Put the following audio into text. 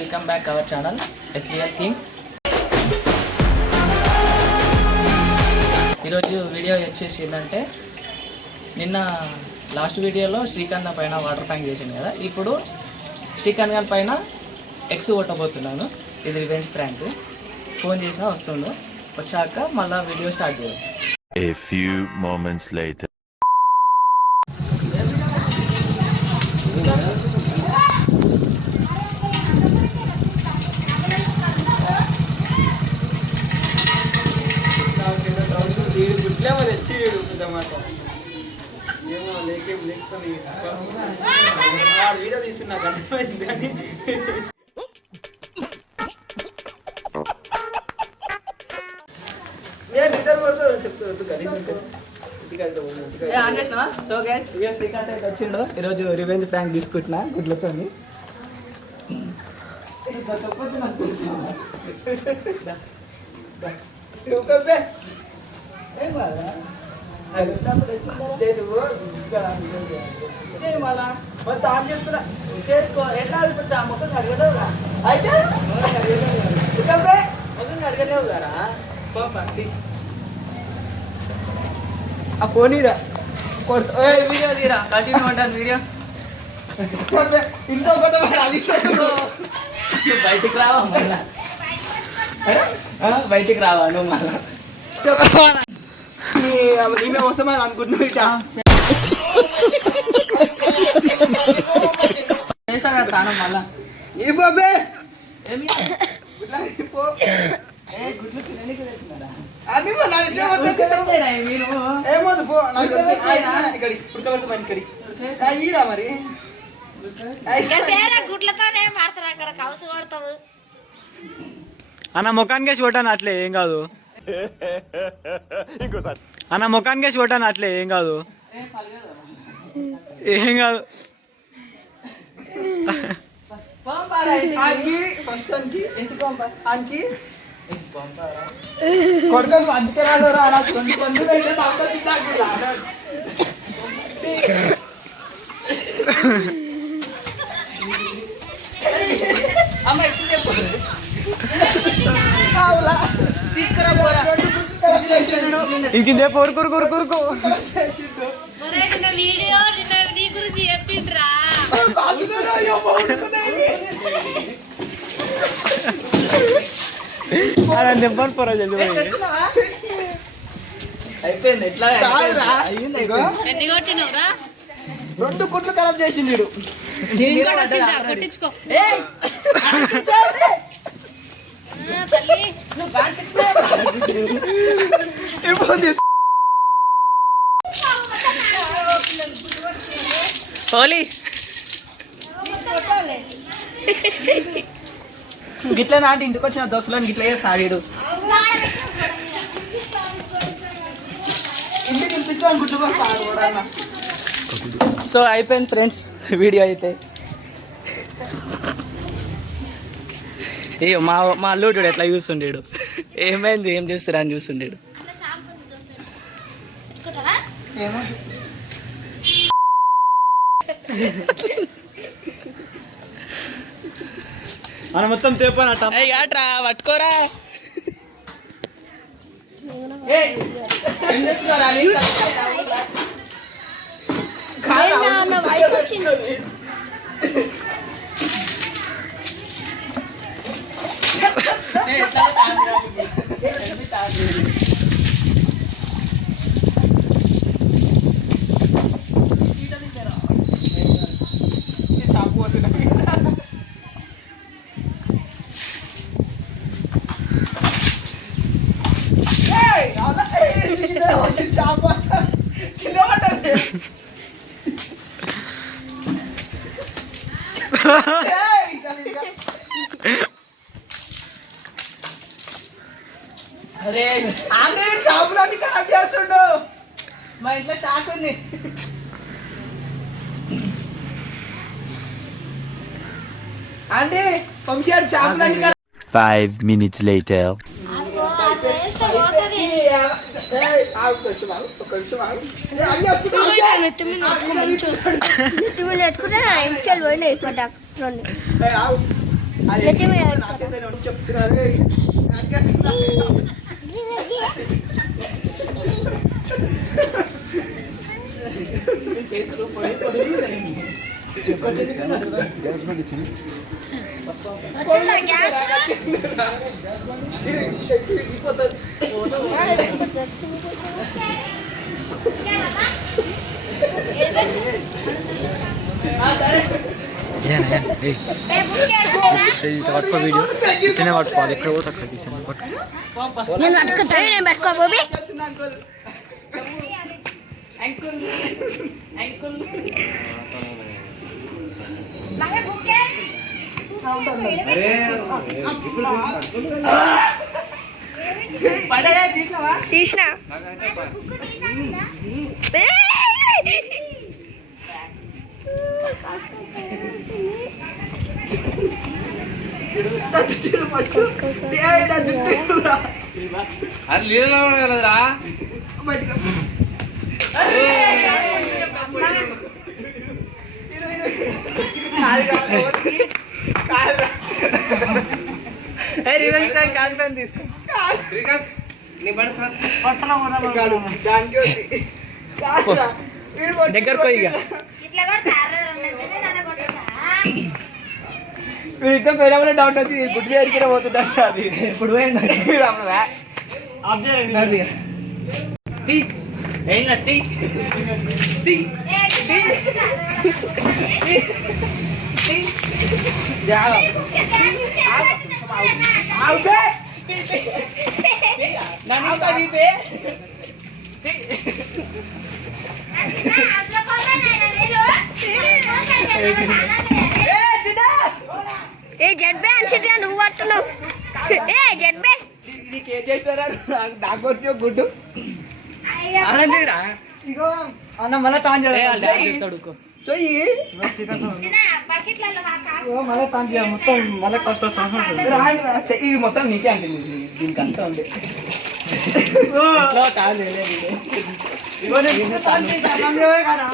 Welcome back our channel SVL things. ఈరోజు video వచ్చేసి ఏంటంటే, నిన్న లాస్ట్ వీడియోలో శ్రీకాంత్ పైన వాటర్ ట్యాంక్ చేసాను కదా, ఇప్పుడు శ్రీకాంత్ గారి పైన ఎక్స్ కొట్టబోతున్నాను. ఇది రివెంజ్ ప్రాంక్. ఫోన్ చేసినా వస్తుండు, వచ్చాక మళ్ళీ వీడియో స్టార్ట్ చేయాలి. A few moments later. Video తీస్తున్నా అర్థమైంది కానీ నేను ఇద్దరు పడుతుంది చెప్తాను. సో గైస్, శ్రీకాంత్ అయితే వచ్చిండు. ఈరోజు రివెంజ్ ప్రాంక్ తీసుకుంటున్నా గుడ్లతో. చేసుకో, ఎట్లా అడుగుతా మొత్తం అడగలేవుగా, అయితే మొత్తం అడగలేవు కదా. ఆ ఫోన్ ఇరా వీడియో తీరా, కంటిన్యూ ఉంటాను వీడియో. ఇంట్లో బయటికి రావా మళ్ళా, బయటికి రావా నువ్వు మళ్ళా. ఈమె వస్తామని అనుకుంటున్నావు ఇట్లా చేశాను తాను మళ్ళా. ఈ బాబే ఏమి గుడ్లు తినడానికి తెచ్చినారా? అది మీరు ఏమోదు పో అయ్యిరా మరి గుడ్లతోనే మాడతారు అక్కడ కౌసు పడతావు అన్న ముఖానికి వేసి కొట్టాను అట్లే ఏం కాదు. అన్న ముఖానికి వేసి కొట్టాను అట్లే ఏం కాదు, ఏం కాదు. ఫస్ట్ అనికి కొడుకు అందుకే రాదు ఇంకిందే కోరు కోరు కోరు కోరుకో. వీడియో నీ గురించి చెప్పిండ్రా. అలా నింపని పోరా జల్ది. అయిపోయింది. ఎట్లా ఎన్ని కొట్టినవురా? 2 కుట్లు ఖరాబ్ చేసిండు. కొట్టించుకో తల్లి. హోలీ గిట్లా నాటి ఇంటికి వచ్చిన దోస్తులను గిట్లా చేస్తాడు. ఇంటికి పిలిపించాను గుడ్లు కూడా. సో అయిపోయింది ఫ్రెండ్స్ వీడియో అయితే. ఏ మా అల్లుడు ఎట్లా చూస్తుండేడు, ఏమైంది ఏం చేస్తారా అని చూస్తుండేడు. ఏమో అన్న మొత్తం తేపనట అట్రా పట్టుకోరా. వయసు వచ్చింది. అరే షాపులన్నీ ఖరాబ్ చేస్తుండు. మా ఇంట్లో స్టాక్ ఉంది. అంటే పంపించాడు షాపులన్నీ. 5 minutes later. అది నెత్తి మీద నా చేతిలో ఉండి చెప్తున్నారు నాకేస్తున్నా. చేతులు పొడి పొడి వచ్చిందా గ్యాస్ ఇది శక్తి వెళ్ళిపోతుంది. పట్టుకో వీడియో ఇట్లనే పట్టుకోవాలి ఎక్కడ పోతే అక్కడ తీసాను పట్టుకో నేను పట్టుకుంటా నేను పట్టుకో బోబీ చేస్తున్నా అంకుల్. అంకుల్ అంకుల్ పడే తీసినావా తీసిన జుట్టు పట్టుకో. ఏయ్, నా జుట్టు రా. అది నీళ్ళలో కదరా బయటికి రా. కాదు కాదు. కాదు. రివెంజ్ టైం కాన్ఫిడెన్స్ తీసుకో నీ బండి సార్ కాదు. దానికి ఉంది. కాదురా. వీడు పట్టుకో. దగ్గరకు పోయి ఇక. ఇట్లా కొడతారు నన్ను కొట్టేసా వీడు ఇంకా పోయినా డౌట్ అవుతుంది గుడ్డు ఎరికిన పోతుందంట అది. ఇప్పుడు పోయింది వీడు అమ్మవా? టీ ఏం టీ టీ నన్ను తీపే ఏ జెడ్ బే అని నువ్వు పట్టున్నావు ఏ జెడ్ బే నీకు ఏం చేస్తారా? నాకు వచ్చి గుడ్డు. అలాంటిరా ఇగో అన్న మళ్ళీ తాను తడుకో చెయ్యి. బకెట్లలో మళ్ళీ తాను చేయాలి మొత్తం మళ్ళీ కష్ట చెయ్యి మొత్తం నీకే అంటే దీనికి అంతా ఉంది. ఇంట్లో కాదు ఇగో నేను తాను చేసి అన్నం చేయవే కదా.